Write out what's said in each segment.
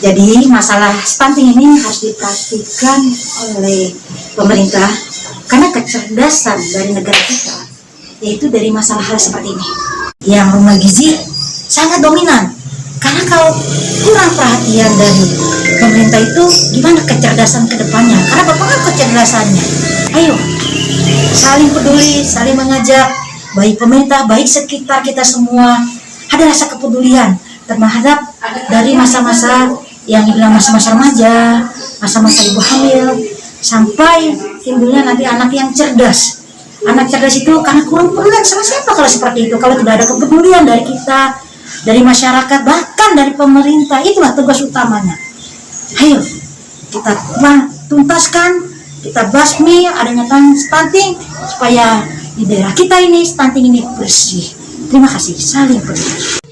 Jadi masalah stunting ini harus diperhatikan oleh pemerintah karena kecerdasan dari negara kita yaitu dari masalah hal seperti ini. Yang rumah gizi sangat dominan karena kalau kurang perhatian dari pemerintah itu gimana kecerdasan ke depannya, karena bapak kecerdasannya. Ayo saling peduli, saling mengajak, baik pemerintah, baik sekitar kita semua ada rasa kepedulian terhadap dari masa-masa yang dibilang masa-masa remaja, masa-masa ibu hamil, sampai timbulnya nanti anak yang cerdas. Anak cerdas itu karena kurang peduli sama siapa kalau seperti itu, kalau tidak ada kepedulian dari kita, dari masyarakat, bahkan dari pemerintah. Itulah tugas utamanya. Ayo kita tuntaskan, kita basmi adanya stunting supaya di daerah kita ini stunting ini bersih. Terima kasih, saling peduli.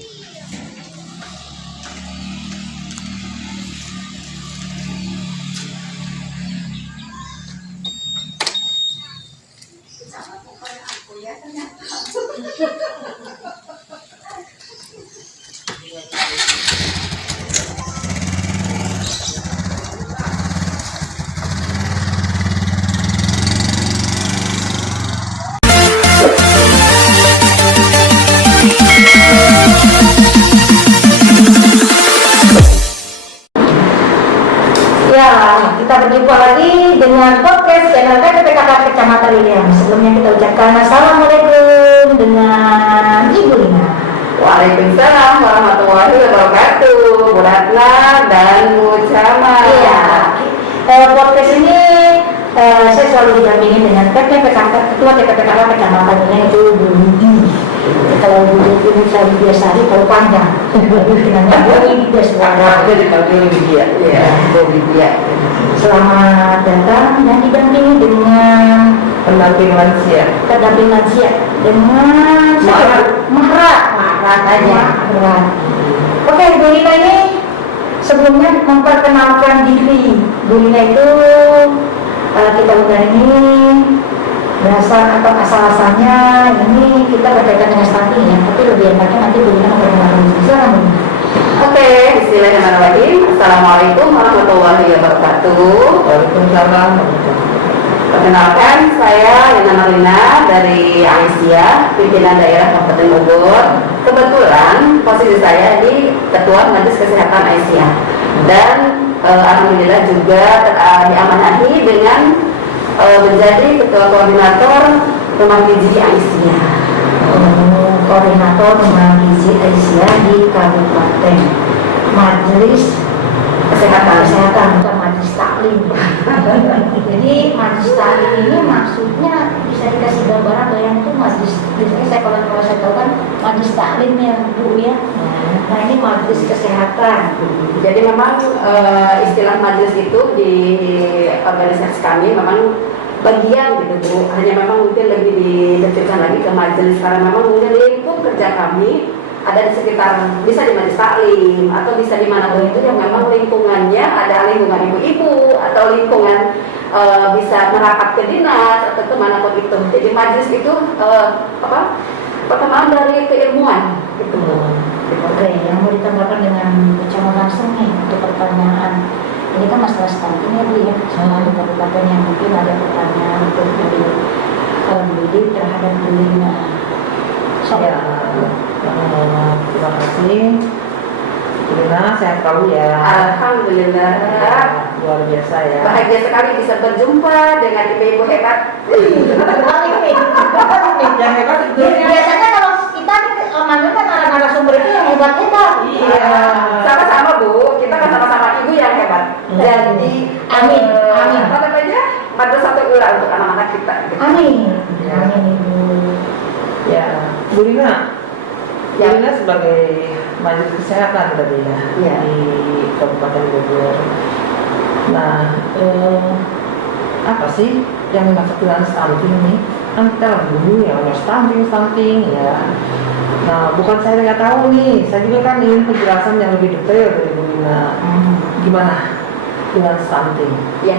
Kita berjumpa lagi dengan podcast channel PPKK Kecamatan Liliang. Sebelumnya kita ucapkan assalamualaikum dengan Ibu Lina. Waalaikumsalam warahmatullahi wabarakatuh, Bu Ratna dan Bu Camat. Iya, podcast ini saya selalu didampingi dengan Ketua TPPKK Kecamatan Liliang, itu Bu Lidi. Kalau Bu Lidi saya biasa kalau panjang, namanya Bu Lidi suara. Jadi kalau Bu Lidi ya, Bu Lidi. Selamat datang dan didampingi dengan pendamping lansia dengan Mahra aja. Oke, Bu Lina ini sebelumnya memperkenalkan diri. Bu Lina itu kita undang ini dasar atau asal-asalnya ini kita berkaitan dengan stunting ya, tapi lebih enaknya nanti Bu Lina memperkenalkan diri. Silakan Bu Lina. Oke, bismillahirrahmanirrahim. Assalamualaikum warahmatullahi wabarakatuh. Waalaikumsalam. Perkenalkan, saya Lina Marlina dari Aisyah, pimpinan daerah Kabupaten Bogor. Kebetulan posisi saya di Ketua Majelis Kesehatan Aisyah dan alhamdulillah juga diamanahi dengan menjadi Ketua Koordinator Rumah Gizi Aisyah. Koordinator Rumah Gizi Aisyah di Kabupaten. Majelis Kesehatan bukan Majelis Taklim. Jadi Majelis Taklim ini maksudnya bisa dikasih gambaran yang itu majelis. Biasanya saya kalau saya tahu kan Majelis Taklim ya Bu ya. Nah ini Majelis Kesehatan. Jadi memang istilah majelis itu di organisasi kami memang bagian gitu Bu, hanya memang mungkin lebih didekatkan lagi ke majelis karena memang mungkin lingkup kerja kami ada di sekitar, bisa di majelis taklim atau bisa di mana itu yang memang lingkungannya ada lingkungan ibu-ibu atau lingkungan bisa merapat ke dinas atau kemanapun itu. Jadi majelis itu perkembangan dari keilmuan gitu. Oke, yang mau ditambahkan dengan bicara langsung nih untuk pertanyaan. Ini kan masalah stunting ya Bu ya, sama di kabupaten yang mungkin ada pertanyaan untuk dari Bu Lidi terhadap Bu Lina. Ya, terima kasih. Bu Lina, sehat tahu ya. Alhamdulillah. Luar biasa ya. Bahagia sekali bisa berjumpa dengan ibu-ibu hebat. Yang hebat itu Biasanya kalau kita manggil kan narasumber itu yang hebat-hebat. Iya. Sama-sama Bu, kita kan sama-sama ibu yang hebat. Jadi Amin. apa namanya? Madrasatul Ula untuk anak-anak kita. Gitu. Amin. Ya. Amin Ibu. Ya, Bu Lina. Bu Lina sebagai Majelis Kesehatan tadi ya, Ya. di Kabupaten Bogor. Nah, apa sih yang dimaksud dengan stunting ini? Kan kita dulu ya stunting ya. Nah, bukan saya nggak tahu nih, saya juga kan ingin penjelasan yang lebih detail dari Bu Lina. Gimana dengan stunting? Ya,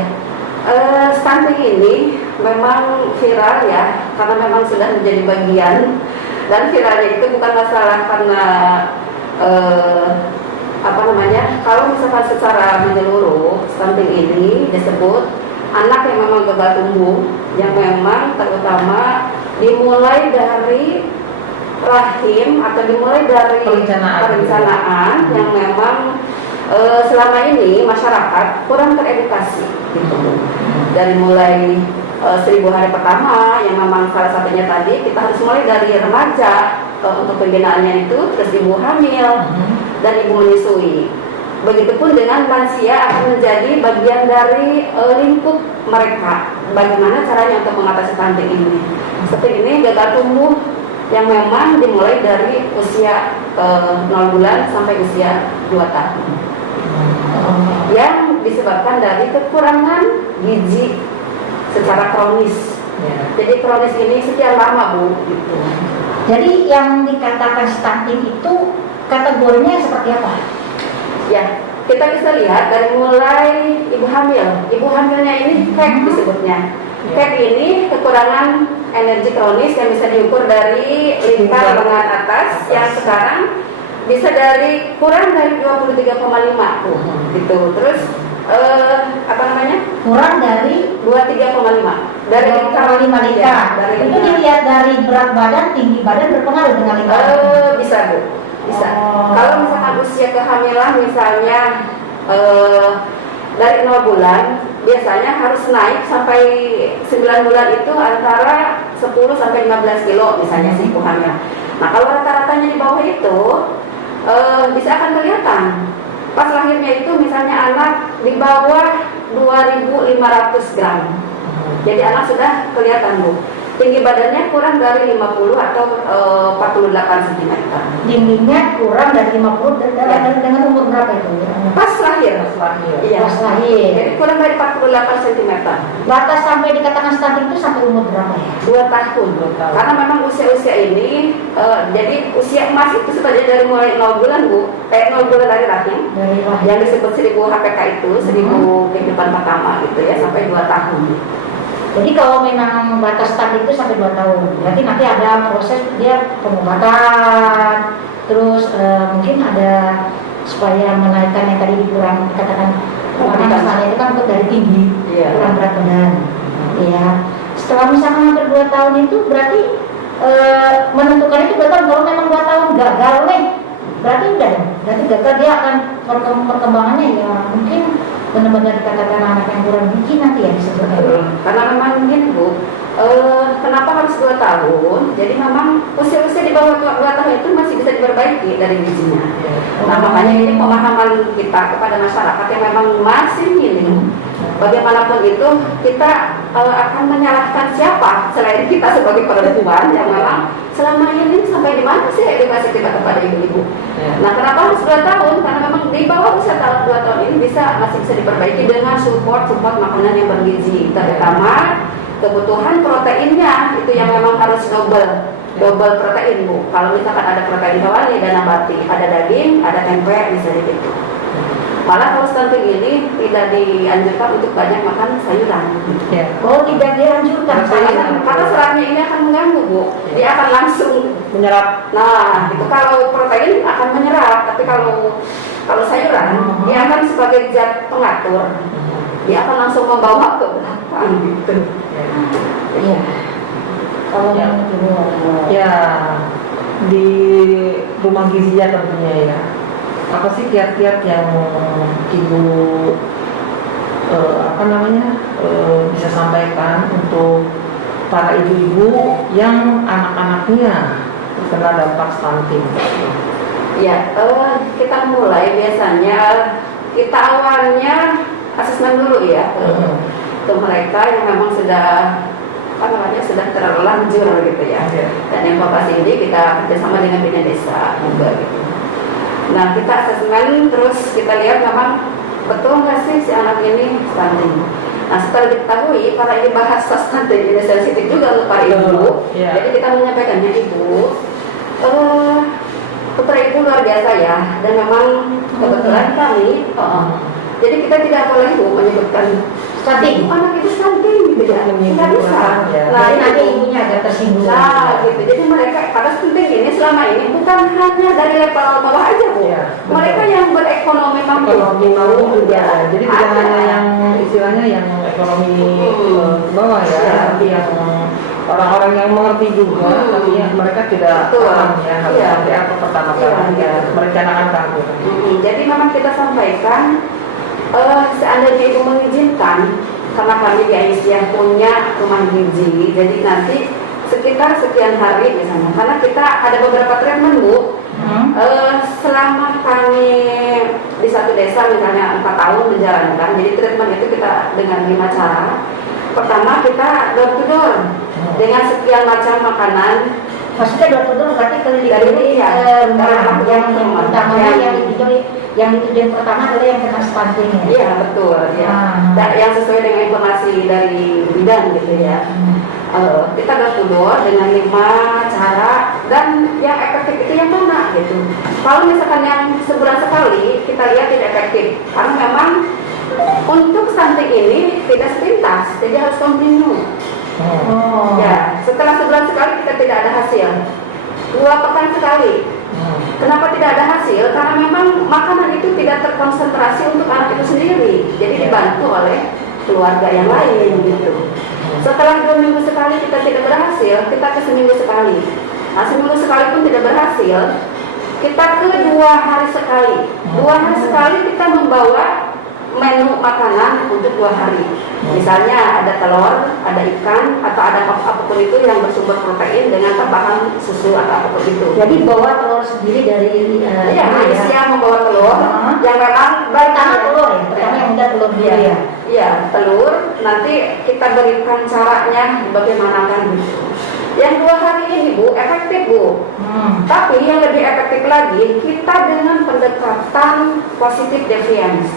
stunting ini memang viral ya, karena memang sudah menjadi bagian. Dan viralnya itu bukan masalah karena kalau misalkan secara menyeluruh stunting ini disebut anak yang memang gagal tumbuh, yang memang terutama dimulai dari rahim atau dimulai dari perencanaan yang memang selama ini masyarakat kurang teredukasi gitu. Dari mulai 1000 hari pertama yang memang salah satunya tadi kita harus mulai dari remaja untuk pembinaannya itu, terus ibu hamil dan ibu menyusui. Begitupun dengan lansia akan menjadi bagian dari lingkup mereka. Bagaimana caranya untuk mengatasi stunting ini? Seperti ini gagal tumbuh yang memang dimulai dari usia 0 bulan sampai usia 2 tahun. Yang disebabkan dari kekurangan gizi secara kronis. Jadi kronis ini sekian lama, Bu. Gitu. Jadi yang dikatakan stunting itu kategorinya seperti apa? Ya, kita bisa lihat dari mulai ibu hamil. Ibu hamilnya ini PEG disebutnya. PEG ini kekurangan energi kronis yang bisa diukur dari lingkar lengan atas yang sekarang bisa dari kurang dari 23,5 gitu. Terus Kurang dari 23,5 dari 2,5 lingkar. Itu dilihat dari berat badan, tinggi badan berpengaruh dengan lingkar. Bisa, Bu. Bisa. Kalau misalkan usia kehamilan misalnya dari 0 bulan biasanya harus naik sampai 9 bulan itu antara 10 sampai 15 kilo misalnya si ibu hamil. Nah, kalau rata-ratanya di bawah itu bisa akan kelihatan. Pas lahirnya itu misalnya anak di bawah 2.500 gram. Jadi anak sudah kelihatan, Bu. Tinggi badannya kurang dari 50 atau 48 cm. Tingginya kurang dari 50 dengan umur berapa itu? Pas lahir. Iya. Pas lahir. Jadi kurang dari 48 cm. Batas sampai dikatakan stunting itu sampai umur berapa ya? 2 tahun. Karena memang usia-usia ini jadi usia emas itu sebenarnya dari mulai 0 bulan, Bu. 0 bulan dari rahim. Yang disebut 1000 HPK itu, 1000 kehidupan pertama gitu ya, sampai 2 tahun. Jadi kalau memang batas stunting itu sampai 2 tahun, berarti nanti ada proses dia pengobatan, terus mungkin ada supaya menaikkan yang tadi dikurang dikatakan masalahnya itu kan dari tinggi, kurang berat badan, ya. Setelah misalkan hampir 2 tahun itu berarti menentukan itu berarti kalau memang 2 tahun gagal nih, berarti udah dong, berarti gagal dia akan perkembangannya ya mungkin benar-benar dikatakan anak yang kurang gizi nanti ya disebutnya. Karena memang mungkin, Bu, kenapa harus 2 tahun? Jadi memang usia-usia di bawah 2 tahun itu masih bisa diperbaiki dari gizinya. Nah, makanya ini pemahaman kita kepada masyarakat yang memang masih minim. Bagaimanapun itu kita akan menyalahkan siapa selain kita sebagai perempuan yang memang selama ini sampai di mana sih edukasi kita kepada ibu-ibu. Nah, kenapa harus 2 tahun? Karena memang di bawah usia 2 tahun ini masih bisa diperbaiki dengan support makanan yang bergizi, terutama kebutuhan proteinnya itu yang memang harus double protein, Bu. Kalau misalkan ada protein hewani dan nabati, ada daging, ada tempe, misalnya gitu. Malah kalau stunting ini tidak dianjurkan untuk banyak makan sayuran. Oh, tidak dianjurkan Karena seratnya ini akan mengganggu, Bu. Dia akan langsung menyerap. Nah, itu kalau protein akan menyerap, tapi kalau sayuran dia akan sebagai zat pengatur. Dia akan langsung membawa ke belakang gitu. Iya. Kalau ya di rumah gizinya tentunya ya. Apa sih kiat-kiat yang ibu bisa sampaikan untuk para ibu-ibu yang anak-anaknya terkena dampak stunting? Ya, kita mulai biasanya kita awalnya asesmen dulu ya ke mereka yang memang sudah sudah terlanjur gitu ya. Dan informasi ini kita kerjasama dengan Bina Desa juga gitu. Nah, kita asesmen terus kita lihat memang betul nggak sih si anak ini stunting. Nah, setelah diketahui para ibu bahasa stunting ini sensitif juga untuk para ibu. Jadi kita menyampaikannya, ibu, putra ibu luar biasa ya, dan memang kebetulan kami jadi kita tidak boleh, Bu, menyebutkan Stunting. anak itu stunting gitu ya, nggak bisa. Ya. Nah, Jadi nanti itu. ibunya agak tersinggung. Nah, gitu. Jadi mereka pada stunting ini selama ini bukan hanya dari level bawah aja, Bu. Iya, betul. Mereka yang berekonomi mampu. Ekonomi mau juga. Ya. Jadi tidak Ada. hanya yang istilahnya yang ekonomi ke bawah ya, Iya. tapi yang orang-orang yang mengerti juga, tapi yang mereka tidak Betul. paham ya harus Iya. seperti apa pertama Iya, kali ya, gitu. merencanakan kanker. Jadi memang kita sampaikan seandainya ibu mengizinkan, karena kami di Aisyah punya rumah gizi, jadi nanti sekitar sekian hari misalnya, karena kita ada beberapa treatment, Bu. Selama kami di satu desa misalnya 4 tahun menjalankan, jadi treatment itu kita dengan 5 cara. Pertama kita door to door dengan sekian macam makanan. Maksudnya door to door berarti keliling-keliling Iya. rumah. Yang utamanya yang ditujuan pertama adalah yang kena stunting ya. Iya betul ya. Dan yang sesuai dengan informasi dari bidan gitu ya. Kita door to door dengan 5 cara, dan yang efektif itu yang mana gitu. Kalau misalkan yang sebulan sekali kita lihat tidak efektif, karena memang untuk stunting ini tidak sepintas, jadi harus kontinu. Ya, setelah sebulan sekali kita tidak ada hasil, 2 pekan sekali. Kenapa tidak ada hasil? Karena memang makanan itu tidak terkonsentrasi untuk anak itu sendiri, jadi dibantu oleh keluarga yang lain gitu. Setelah 2 minggu sekali kita tidak berhasil, kita ke seminggu sekali. Nah, seminggu sekali pun tidak berhasil, kita ke 2 hari sekali. 2 hari sekali kita membawa menu makanan untuk 2 hari. Misalnya ada telur, ada ikan, atau ada apapun itu yang bersumber protein dengan tambahan susu atau apapun itu. Jadi bawa telur sendiri dari Iya, Aisyah membawa telur yang memang pertama telur ya, pertama yang udah telur dulu ya. Iya, telur. Nanti kita berikan caranya bagaimana kan gitu. Yang 2 hari ini, Bu, efektif, Bu. Tapi yang lebih efektif lagi, kita dengan pendekatan positive deviance,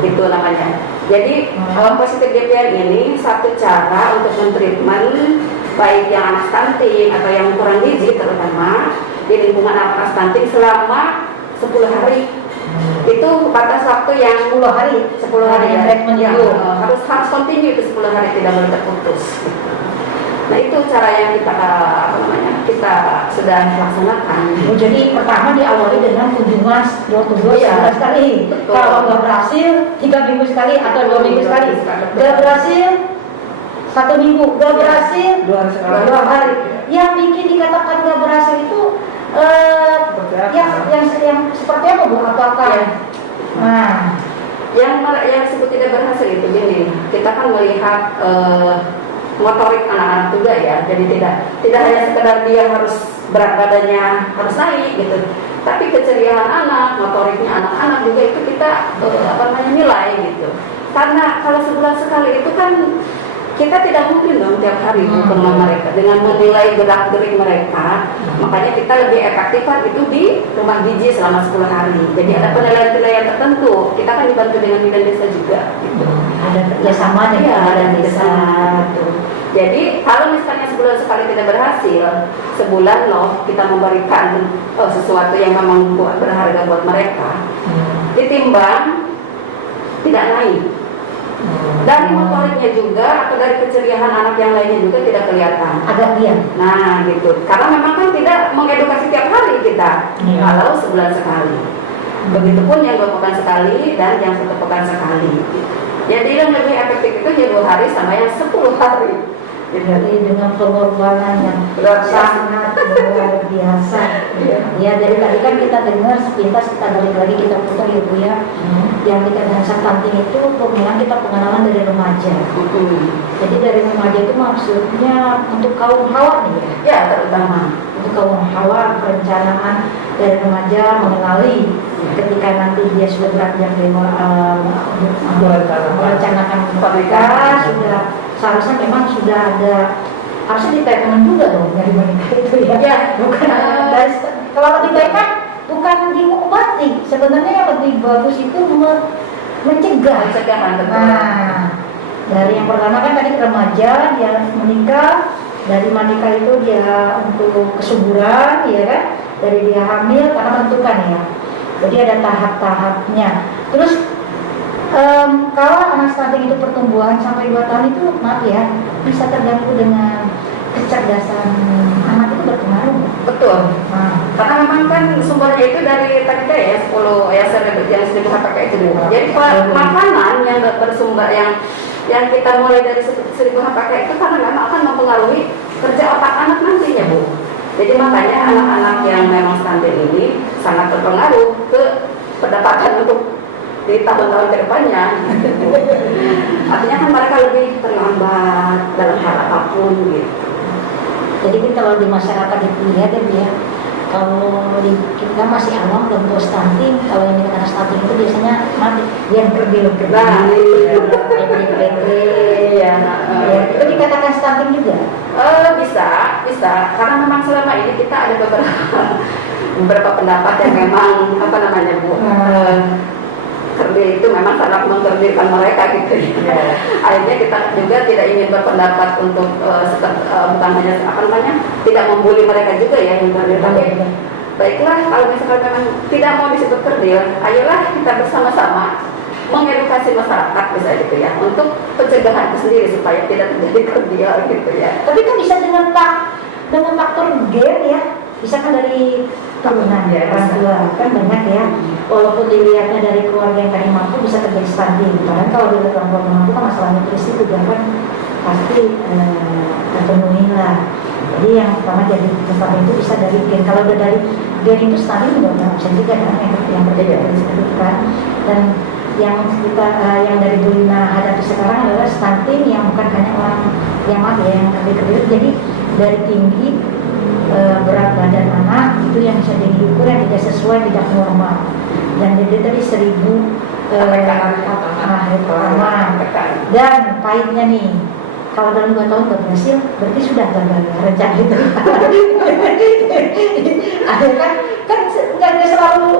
gitu namanya. Jadi positive deviance ini satu cara untuk mentreatment baik yang anak stunting atau yang kurang gizi, terutama di lingkungan anak stunting selama 10 hari. Itu batas waktu yang 10 hari. 10 hari ya. Treatment Ya, itu. harus continue itu 10 hari, tidak boleh terputus. Nah, itu cara yang kita sudah laksanakan. Jadi pertama diawali dengan kunjungan door to door Iya. 11 kali. Betul. Kalau nggak berhasil 3 minggu sekali atau 2 minggu sekali. Nggak berhasil 1 minggu, nggak berhasil 2 hari sekali. 2 hari. Yang bikin dikatakan nggak berhasil itu yang seperti apa, Bu? Apakah? Ya. Nah, yang disebut tidak berhasil itu gini, kita kan melihat motorik anak-anak juga ya, jadi tidak hanya sekedar dia harus berat badannya harus naik gitu, tapi keceriaan anak, motoriknya anak-anak juga itu kita nilai gitu. Karena kalau sebulan sekali itu kan kita tidak mungkin dong tiap hari ke rumah mereka dengan menilai gerak-gerik mereka. Makanya kita lebih efektifan itu di rumah gizi selama 10 hari. Jadi ada penilaian-penilaian tertentu. Kita kan dibantu dengan bidan desa juga gitu. ada kerjasama dengan bidan desa. Jadi kalau misalnya sebulan sekali tidak berhasil, sebulan loh kita memberikan sesuatu yang memang berharga buat mereka, ditimbang tidak naik. Dari motoriknya juga atau dari keceriaan anak yang lainnya juga tidak kelihatan. Agak diam. Nah gitu, karena memang kan tidak mengedukasi tiap hari kita, kalau sebulan sekali. Begitupun yang 2 pekan sekali dan yang 1 pekan sekali. Jadi yang lebih efektif itu ya 2 hari sama yang 10 hari. Jadi dengan pengorbanan yang sangat luar biasa. Ya, dari tadi kan kita dengar sepintas, kita balik lagi kita putar ya, Bu ya. Yang kita bahas stunting itu memang kita pengenalan dari remaja. Jadi dari remaja itu maksudnya untuk kaum hawa nih ya. Ya, terutama Untuk kaum hawa, perencanaan dari remaja mengenali ketika nanti dia sudah beranjak merencanakan pernikahan, sudah seharusnya memang sudah ada, harusnya di treatment juga dong dari menikah itu ya. Ya, Bukan kalau lebih baik kan bukan diobati, sebenarnya yang lebih bagus itu mencegah. pencegahan betul. Nah, dari yang pertama kan tadi remaja dia menikah, dari menikah itu dia untuk kesuburan, ya kan? Dari dia hamil karena menentukan ya. Jadi ada tahap-tahapnya. Terus Kalau anak stunting itu pertumbuhan sampai 2 tahun itu maaf ya bisa terganggu dengan kecerdasan anak itu berpengaruh. Betul. Nah, Karena memang kan sumbernya itu dari tadi ya 10 ya yang 1000 HPK itu dulu. Jadi makanan yang bersumber yang kita mulai dari 1000 HPK itu karena memang akan mempengaruhi kerja otak anak nantinya, Bu. Jadi makanya anak-anak yang memang stunting ini sangat terpengaruh ke pendapatan untuk di tahun-tahun ke depannya. Artinya kan mereka lebih terlambat dalam hal apapun gitu. jadi kalau di masyarakat itu lihat ya, kalau kita masih awam belum tahu stunting, kalau yang dengan anak stunting itu biasanya mati yang bergilung-gilung. Nah, iya. Itu dikatakan stunting juga. Bisa, karena memang selama ini kita ada beberapa pendapat yang memang apa namanya, Bu, kerdil itu memang sangat mengkerdilkan mereka gitu ya. Akhirnya kita juga tidak ingin berpendapat untuk bukan hanya apa namanya tidak membuli mereka juga ya yang kerdil, tapi baiklah kalau misalkan memang tidak mau disebut kerdil, ayolah kita bersama-sama mengedukasi masyarakat bisa gitu ya untuk pencegahan itu sendiri supaya tidak terjadi kerdil gitu ya. Tapi kan bisa dengan faktor gen ya, bisa kan dari turunan Ya, orang bisa. tua kan banyak ya. Walaupun dilihatnya dari keluarga yang tadi mampu bisa terjadi stunting. Padahal kalau dilihat orang tua mampu kan masalah nutrisi juga kan pasti terpenuhi lah. Jadi yang pertama jadi stunting itu bisa dari gen. Kalau udah dari gen itu stunting juga nggak bisa juga kan yang berbeda seperti itu kan. Dan yang kita yang dari Bu Lina hadapi sekarang adalah stunting yang bukan hanya orang yang mati ya, yang kerdil-kerdil. Jadi dari tinggi berat badan anak itu yang bisa jadi ukur yang tidak sesuai, tidak normal. Dan jadi tadi 1000 hari pertama. Dan pahitnya nih, kalau dalam 2 tahun nggak berhasil, berarti sudah gagal ya rencana itu. Ada kan nggak selalu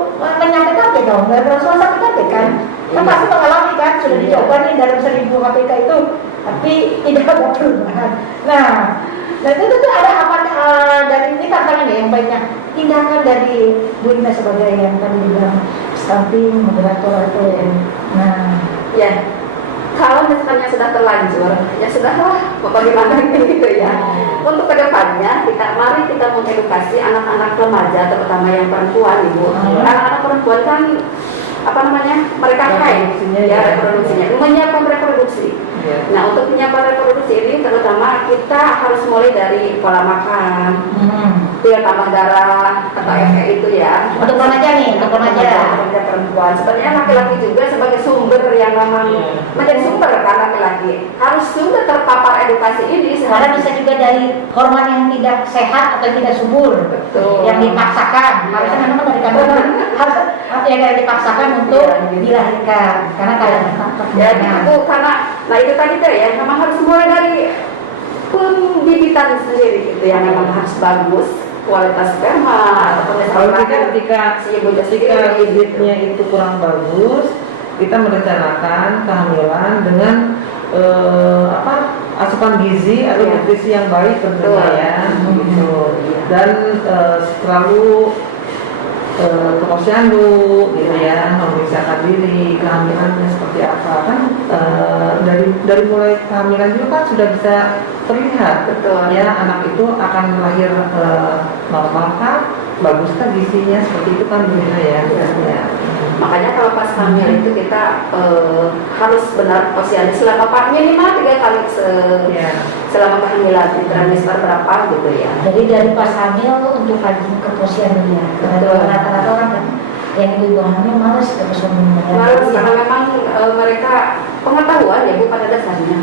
menyakit dong, nggak selalu sakit kan? Kan pasti mengalami kan, sudah dicoba nih dalam 1000 KPK itu, tapi tidak ada perubahan. Nah itu tuh ada apa dari ini tantangan ya yang banyak tindakan dari Bu Ina sebagai yang tadi bilang stunting moderator itu ya. Nah Ya, kalau misalnya sudah terlanjur, ya sudahlah, bagaimana gitu ya. Untuk kedepannya, mari kita mengedukasi anak-anak remaja, terutama yang perempuan, Ibu. Anak-anak perempuan kan, apa namanya, mereka reproduksinya, menyiapkan reproduksi. Nah, untuk menyiapkan reproduksi ini, terutama kita harus mulai dari pola makan, pil tambah darah, atau FE itu ya. untuk remaja nih, untuk remaja. Remaja perempuan. Sebenarnya laki-laki juga sebagai sumber yang memang menjadi sumber kan laki-laki harus sudah terpapar edukasi ini. Karena bisa juga dari hormon yang tidak sehat atau tidak subur, Betul. yang dipaksakan. Harusnya memang dari kandungan harus yang dipaksakan untuk dilahirkan. Karena kalau Ya itu karena, nah itu tadi tuh ya, memang harus mulai dari pembibitan sendiri gitu yang memang harus bagus, kualitas sperma atau Kalau ketika bibitnya itu kurang bagus, kita merencanakan kehamilan dengan asupan gizi atau nutrisi yang baik tentunya ya, gitu. Dan selalu ke posyandu gitu ya, memeriksakan diri kehamilannya seperti apa kan, dari mulai kehamilan juga kan sudah bisa terlihat. Betul. Ya anak itu akan lahir normal kan, baguskah gizinya, seperti itu kan Bunda ya. Makanya kalau pas hamil itu kita harus benar posyandu selama minimal 3 kali selama kehamilan, trimester berapa gitu ya. Jadi dari pas hamil untuk rajin ke posyandu ya. Karena rata-rata orang kan yang ibu hamil malas ke posyandu. Malas karena memang mereka pengetahuan ya Bu pada dasarnya.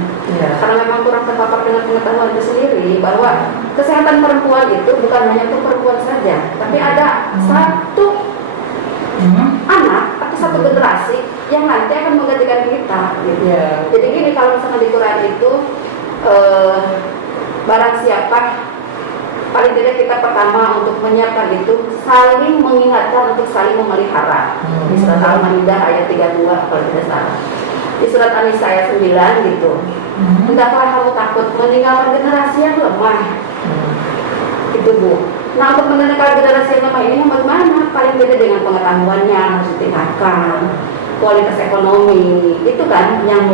Karena memang kurang terpapar dengan pengetahuan itu sendiri bahwa kesehatan perempuan itu bukan hanya untuk perempuan saja, tapi ada satu anak atau satu generasi yang nanti akan menggantikan kita gitu. Jadi gini, kalau misalnya di Quran itu barang siapa, paling tidak kita pertama untuk menyiapkan itu saling mengingatkan untuk saling memelihara. Di surat Al-Maidah ayat 32 kalau tidak salah. Di surat An-Nisa ayat 9 gitu. Hendaklah kamu takut meninggalkan generasi yang lemah. Itu Bu. Nah, untuk meninggalkan generasi yang lemah ini bagaimana? Paling tidak dengan pengetahuannya harus ditingkatkan. kualitas ekonomi itu kan yang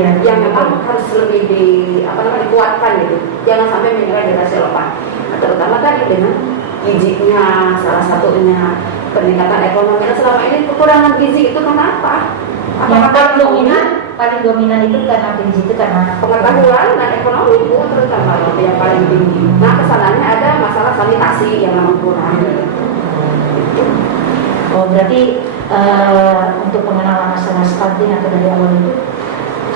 memang harus lebih dikuatkan gitu. Jangan sampai menyerah di rasio lemah. Nah, terutama tadi dengan gizinya salah satunya peningkatan ekonomi. Nah, selama ini kekurangan gizi itu kenapa? Yang paling dominan itu karena gizi, itu karena pengetahuan dan ekonomi Bu, terutama yang paling tinggi. Nah, kesananya ada masalah sanitasi yang memang kurang. Oh, berarti untuk pengenalan masalah stunting atau dari awal itu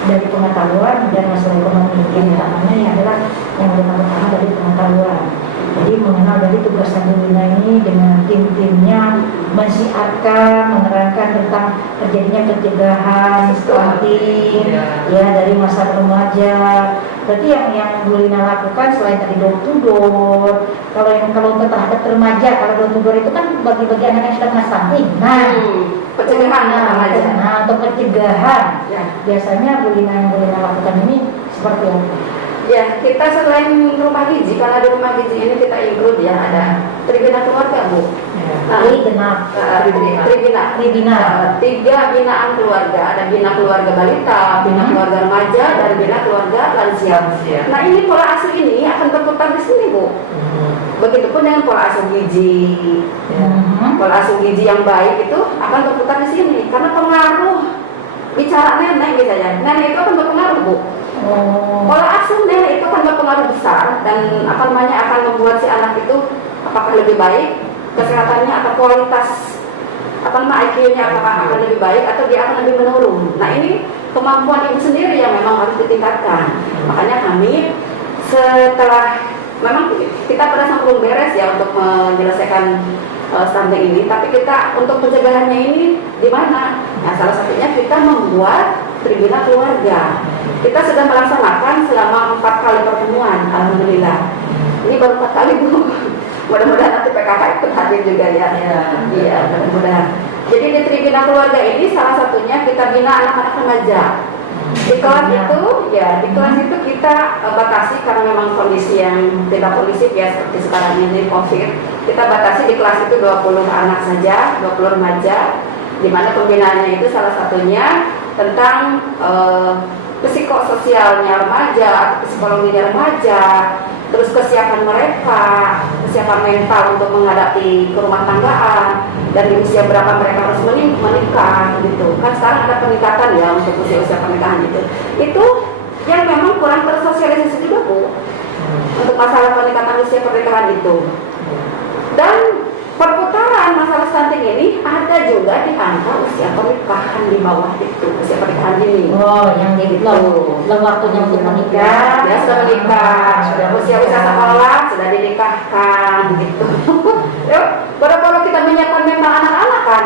dari pengetahuan dan masalah ekonomi yang utamanya yang adalah yang pertama dari pengetahuan. Jadi mengenal dari tugas Bina ini dengan tim-timnya mensiarkan, menerangkan tentang terjadinya pencegahan stunting ya dari masa remaja. Berarti yang Bu Lina lakukan selain tadi door to door, kalau untuk terhadap remaja, kalau door to door itu kan bagi-bagi anak yang sudah kena stunting. Pencegahan remaja. Nah, untuk pencegahan ya. Biasanya Bu Lina lakukan ini seperti apa? Ya, kita selain rumah gizi, karena di rumah gizi ini kita include ya ada tribina keluarga Bu. Tribina. 3 binaan keluarga, ada bina keluarga balita, bina keluarga remaja, dan bina keluarga lansia. Nah, ini pola asuh ini akan berputar di sini Bu. Begitupun dengan pola asuh gizi. Pola asuh gizi yang baik itu akan berputar di sini karena pengaruh bicara nenek misalnya. Nenek itu akan berpengaruh Bu. Pola asuh nenek itu akan berpengaruh besar dan akan membuat si anak itu apakah lebih baik kesehatannya atau kualitas IQ-nya apakah akan lebih baik atau dia akan lebih menurun. Nah, ini kemampuan ibu sendiri yang memang harus ditingkatkan. Makanya kami setelah memang kita pada saat belum beres ya untuk menyelesaikan stunting ini, tapi kita untuk pencegahannya ini di mana? Nah, salah satunya kita membuat tribuna keluarga. Kita sudah melaksanakan selama 4 kali pertemuan, alhamdulillah. Ini baru 4 kali Bu. Mudah-mudahan nanti PKK ikut hadir juga ya. Iya, mudah-mudahan. Jadi di tribuna keluarga ini salah satunya kita bina anak-anak remaja. Di kelas itu kita batasi karena memang kondisi yang tidak kondisif ya seperti sekarang ini COVID. Kita batasi di kelas itu 20 anak saja, 20 remaja. Di mana pembinaannya itu salah satunya tentang psikososialnya remaja, psikologinya remaja, terus kesiapan mereka, kesiapan mental untuk menghadapi kerumah tanggaan, dan di usia berapa mereka harus menikah gitu. Kan sekarang ada peningkatan ya untuk usia pernikahan itu. Itu yang memang kurang tersosialisasi juga Bu untuk masalah peningkatan usia pernikahan itu. Dan perputaran masalah stunting ini ada juga di angka usia pernikahan di bawah itu, usia pernikahan dini. Oh, yang belum waktunya untuk menikah. Ya, sudah menikah, sudah usia sekolah, sudah dinikahkan gitu. Yuk, baru-baru kita menyiapkan mental anak-anak kan.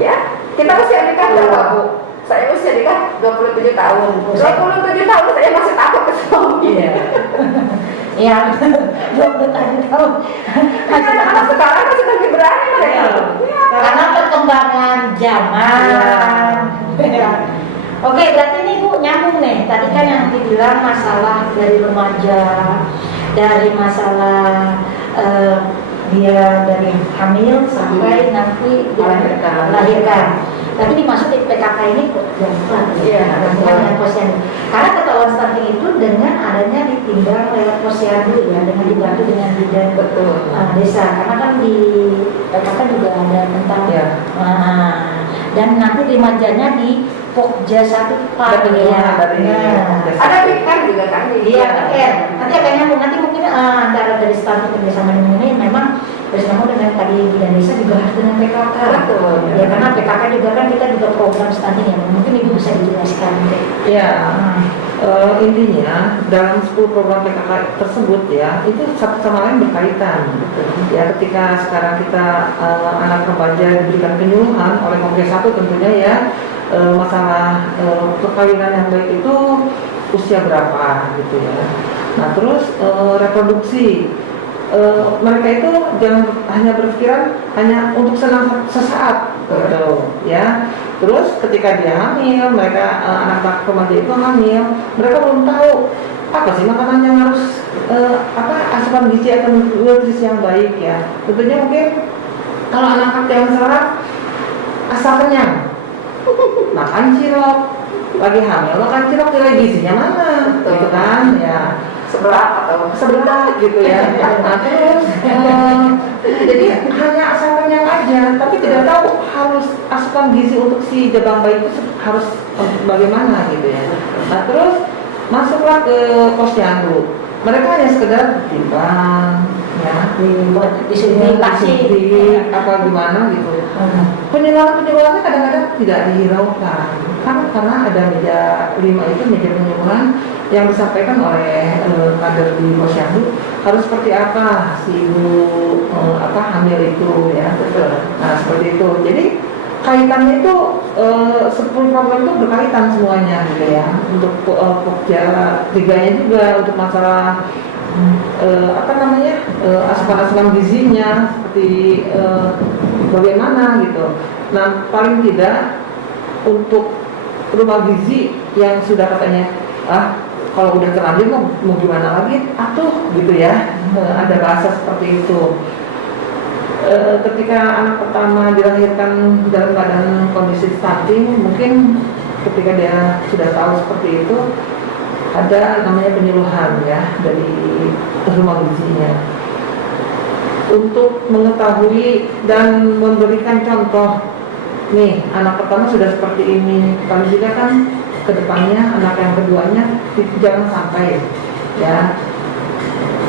Ya, kita usia nikah berapa Bu? Saya usia nikah 27 tahun. 27 tahun saya masih takut ke suami. Iya, 27 tahun. Anak sekarang masih lebih berani mereka. Karena perkembangan zaman. Oke, berarti ini Bu nyambung nih. Tadi kan yang dibilang masalah dari remaja, dari masalah dia dari hamil sampai nanti dilahirkan. Tapi dimaksud di PKK ini kok dengan posyandu. Karena ketahuan stunting itu dengan adanya ditinggal lewat posyandu ya, dengan dibantu dengan bidan desa. Karena kan di PKK juga ada tentang dan nanti remajanya di Pokja 1 Pak ya. Ada PR juga kan? Iya, PR. Nanti akan nyambung. Nanti mungkin antara dari stunting kerjasama ini memang bersama dengan tadi bidan desa juga harus dengan PKK. Betul. Ya, karena PKK juga kan kita juga program stunting ya. Mungkin Ibu bisa dijelaskan. Ya, intinya dalam 10 program PKK tersebut ya, itu satu sama lain berkaitan. Ya, ketika sekarang kita anak remaja diberikan penyuluhan oleh Komite 1 tentunya ya, masalah perkawinan yang baik itu usia berapa gitu ya. Nah, terus reproduksi. Mereka itu jangan hanya berpikiran hanya untuk senang sesaat gitu ya. Terus ketika dia hamil, mereka anak-anak remaja itu hamil, mereka belum tahu apa sih makanan yang harus asupan gizi atau nutrisi yang baik ya. Tentunya mungkin kalau anak-anak yang salah asal kenyang makan cilok, lagi hamil makan cilok, nilai gizinya mana? Betul. Gitu kan, ya. Sebelah atau Sebelah gitu ya. Nah, terus jadi hanya asal kenyang aja, tapi tidak tahu harus asupan gizi untuk si jabang bayi itu harus bagaimana gitu ya. Nah, terus masuklah ke posyandu. Mereka hanya sekedar timbang, ya, disuntik apa gimana gitu. Penyeluruhannya kadang-kadang tidak dihiraukan, karena ada meja 5 itu meja penyuluhan yang disampaikan oleh kader di posyandu harus seperti apa si ibu hamil itu ya. Nah seperti itu. Jadi kaitannya itu 10 program itu berkaitan semuanya gitu ya. Untuk Pokja 3-nya juga untuk masalah asupan gizinya seperti bagaimana gitu. Nah paling tidak untuk rumah gizi yang sudah katanya kalau udah terlanjur mau gimana lagi gitu ya. Ada bahasa seperti itu. Ketika anak pertama dilahirkan dalam keadaan kondisi stunting, mungkin ketika dia sudah tahu seperti itu, ada namanya penyuluhan ya dari rumah gizinya untuk mengetahui dan memberikan contoh. Nih, anak pertama sudah seperti ini, kalau juga kan kedepannya anak yang keduanya jangan sampai ya.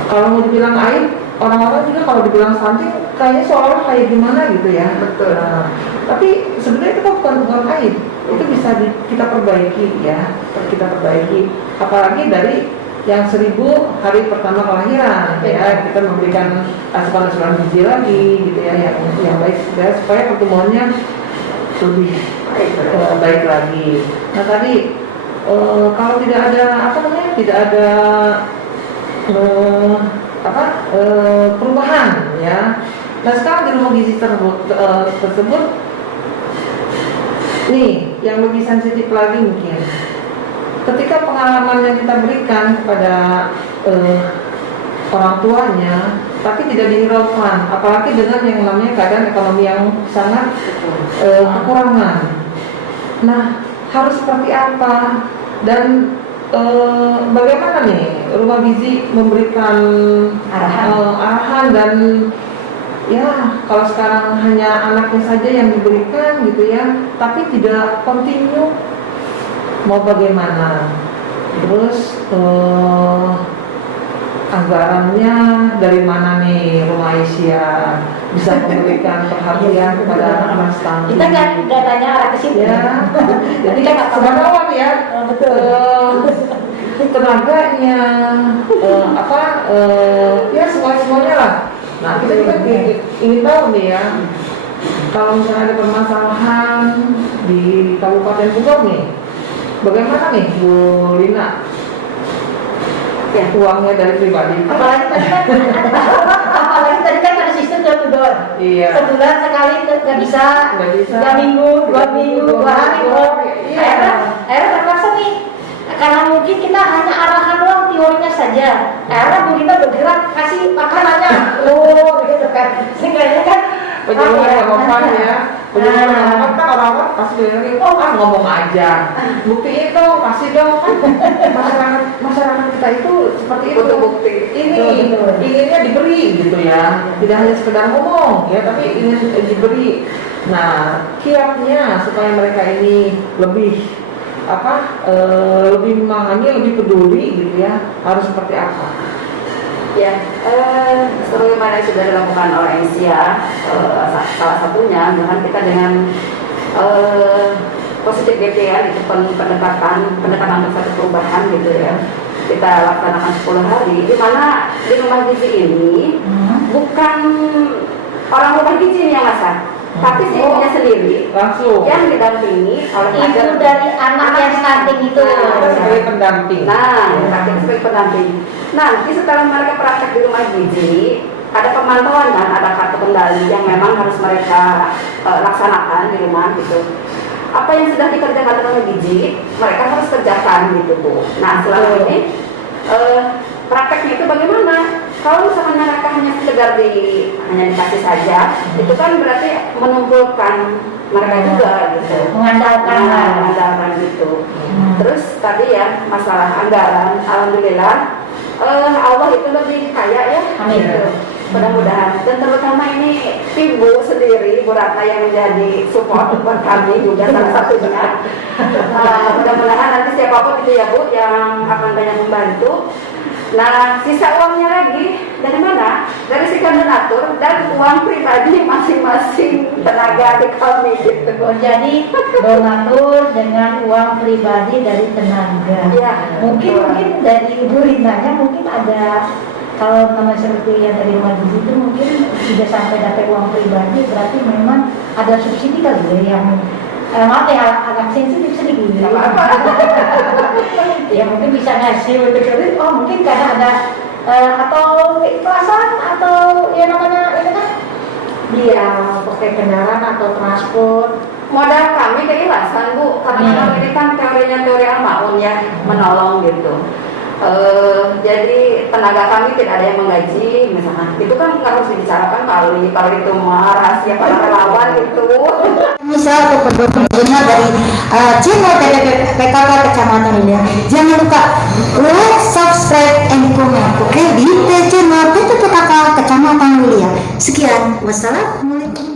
Kalau mau dibilang aib, orang-orang juga kalau dibilang stunting kayaknya seolah kayak gimana gitu ya. Betul. Nah, tapi sebenarnya itu bukan aib, itu bisa kita perbaiki ya, kita perbaiki. Apalagi dari yang 1000 hari pertama kelahiran ya, kita memberikan asupan gizi lagi gitu ya, yang baik ya, supaya pertumbuhannya lebih baik lagi. Nah tadi kalau tidak ada tidak ada perubahan ya. Nah sekarang di rumah gizi tersebut nih yang lebih sensitif lagi mungkin ketika pengalaman yang kita berikan kepada orang tuanya tapi tidak dihiraukan, apalagi dengan yang namanya keadaan ekonomi yang sangat kekurangan. Nah harus seperti apa dan bagaimana nih rumah gizi memberikan arahan dan ya kalau sekarang hanya anaknya saja yang diberikan gitu ya, tapi tidak kontinu, mau bagaimana? Terus anggarannya dari mana nih rumah Asia bisa memberikan perhatian kepada anak stunting? Kita nggak tanya arah ke situ ya. Jadi sebenarnya ya tenaganya ya semuanya lah. Nah kita juga ingin tahu nih ya, kalau misalnya ada permasalahan di Kabupaten Bogor nih, bagaimana nih Bu Lina? Ya, uangnya dari pribadi. Apalagi tadi kan ada sistem door to door. Iya. Sebulan sekali nggak bisa. 3 minggu, 2 minggu, 2 hari. Iya. Akhirnya terpaksa nih. Karena mungkin kita hanya arahan doang teorinya saja. Akhirnya Bu Rina bergerak kasih makanannya. Gitu kan. Sehingga kan penjualan ya. Penjualan kan orang-orang pasti bilang, ngomong aja. Buktiin dong, kasih dong kan. Masyarakat kita itu seperti itu. Bukti. Inginnya diberi gitu ya. Tidak hanya sekedar ngomong ya, tapi ingin diberi. Nah, kiatnya supaya mereka ini lebih lebih memahami, lebih peduli gitu ya, harus seperti apa? Ya, sebagaimana sudah dilakukan oleh Asia, salah satunya dengan kita dengan positif GT ya, itu pendekatan untuk satu perubahan gitu ya. Kita laksanakan 10 hari, di mana di rumah gizi ini bukan orang rumah gizi yang masak, tapi si ibunya sendiri langsung yang didampingi oleh ibu dari anak yang stunting itu. Sebagai pendamping. Sebagai pendamping. Nanti setelah mereka praktek di rumah gizi, ada pemantauan dan ada kartu kendali yang memang harus mereka laksanakan di rumah gitu. Apa yang sudah dikerjakan di rumah gizi, mereka harus kerjakan gitu Bu. Nah selama ini prakteknya itu bagaimana? Kalau misalnya mereka hanya sekedar hanya dikasih saja, itu kan berarti mengumpulkan mereka juga gitu. Mengandalkan lah. Mengandalkan gitu. Terus tadi ya masalah anggaran, alhamdulillah Allah itu lebih kaya ya. Amin. Gitu. Mudah-mudahan, dan terutama ini Ibu sendiri, Bu Ratna yang menjadi support buat kami juga salah satunya. Mudah-mudahan nanti siapapun itu ya Bu yang akan banyak membantu. Nah, sisa uangnya lagi dari mana? Dari sekian donatur dan uang pribadi masing-masing tenaga di kami gitu. Oh, jadi donatur dengan uang pribadi dari tenaga. Iya. Mungkin dari Ibu Rinanya mungkin ada, kalau nama seperti yang dari rumah gizi itu mungkin tidak sampai dapat uang pribadi, berarti memang ada subsidi kali ya yang maaf ya agak sensitif sedikit. Nggak apa-apa. Ya mungkin bisa ngasih untuk kredit. Oh mungkin karena ada atau keikhlasan atau ya namanya ini kan dia pakai kendaraan atau transport. Modal kami keikhlasan Bu, karena ini kan teorinya teori Al-Ma'un ya, menolong gitu. Jadi tenaga kami tidak ada yang menggaji misalkan, itu kan harus dibicarakan kalau itu mah rahasia para relawan itu. Misal untuk pendengar dari channel PKK Kecamatan Wilia, jangan lupa like, subscribe, and comment, oke, di channel PKK Kecamatan Wilia. Sekian, wassalamualaikum.